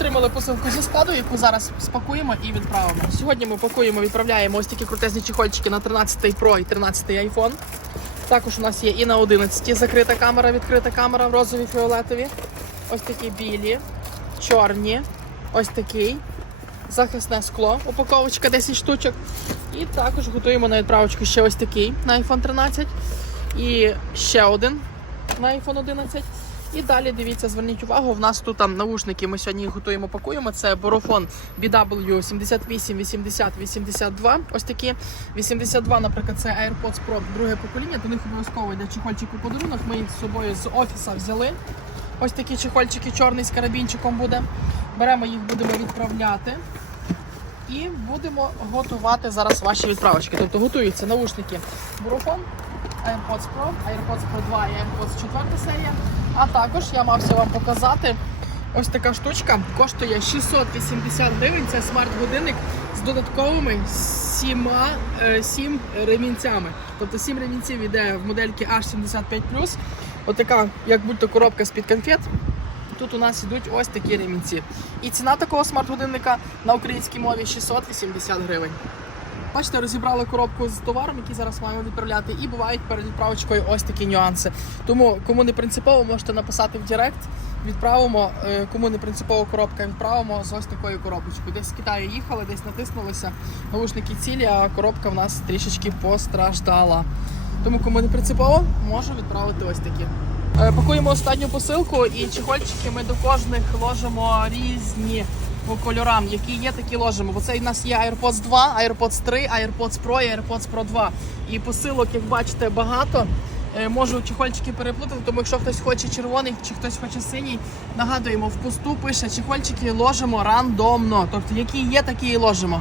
отримали посилку зі складу, яку зараз спакуємо і відправимо. Сьогодні ми пакуємо, відправляємо ось такі крутезні чехольчики на 13 Pro і 13 iPhone. Також у нас є і на 11 закрита камера, відкрита камера в розові фіолетові. Ось такі білі, чорні, ось такий. Захисне скло, упаковочка 10 штучок. І також готуємо на відправочку ще ось такий на iPhone 13. І ще один на iPhone 11. І далі дивіться, зверніть увагу. В нас тут там навушники. Ми сьогодні їх готуємо, пакуємо. Це Борофон BW 78 80 82. Ось такі 82, наприклад, це AirPods Pro друге покоління. До них обов'язково йде чехольчик у подарунок. Ми їх з собою з офіса взяли. Ось такі чехольчики чорний з карабінчиком буде. Беремо їх, будемо відправляти. І будемо готувати зараз ваші відправочки. Тобто готуються наушники Бурофон, AirPods Pro, AirPods Pro 2 і AirPods 4 серія. А також я мався вам показати ось така штучка. Коштує 680 гривень. Це смарт-годинник з додатковими 7, 7 ремінцями. Тобто 7 ремінців йде в модельки H75+. Отака, як будь-то коробка з-під конфет. Тут у нас йдуть ось такі ремінці. І ціна такого смарт-годинника на українській мові 680 гривень. Бачите, розібрали коробку з товаром, який зараз маємо відправляти, і бувають перед відправочкою ось такі нюанси. Тому кому не принципово, можете написати в Директ. Відправимо, е, кому не принципово коробка, відправимо з ось такою коробочкою. Десь з Китаю їхали, десь натиснулися. Наушники цілі, а коробка в нас трішечки постраждала. Тому кому не принципово, можу відправити ось такі. Е, Пакуємо останню посилку і чехольчики ми до кожних ложимо різні по кольорам, які є, такі ложимо. Бо це у нас є AirPods 2, AirPods 3, AirPods Pro і AirPods Pro 2. І посилок, як бачите, багато. Е, Можу чехольчики переплутати, тому якщо хтось хоче червоний чи хтось хоче синій, нагадуємо, в пусту пише чехольчики ложимо рандомно. Тобто, які є, такі і ложимо.